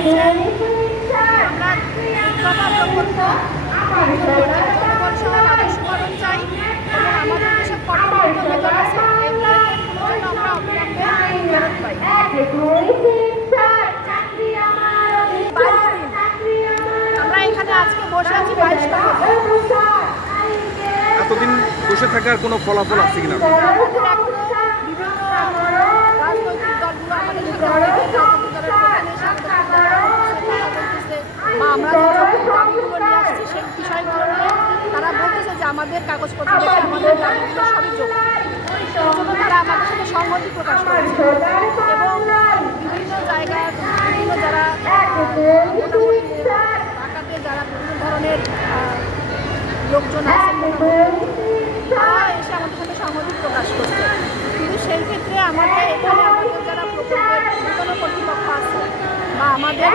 হচ্ছে আমরা প্রকল্প জনগণ চাই এবং আমাদের যেসব কর্মরত বেতন আছে এগুলোর জন্য আমরা অবিলম্বে ফেরত পাই। 22 দিন আমরা এখানে আজকে বসে আছি 22টা এতদিন বসে থাকার কোনো ফলাফল আছে কিনা? বিভিন্ন রাজনৈতিক দলগুলো আমাদের বা আমরা যে দাবিগুলো নিয়ে আসছি সেই বিষয়গুলো নিয়ে তারা বলতেছে যে আমাদের কাগজপত্র দেখে আমাদের দাবিগুলো সবই যোগ্য, সেই জন্য তারা আমাদের সাথে সংহতি প্রকাশ করেছে এবং বিভিন্ন জায়গায় বিভিন্ন যারা ঢাকাতে যারা বিভিন্ন ধরনের লোকজন আছেন তারা এসে আমাদের সাথে সংহতি প্রকাশ করছে। কিন্তু সেই ক্ষেত্রে আমাদের এখানে আমাদের যারা প্রকল্পের নূতন কর্তৃপক্ষ আছে বা আমাদের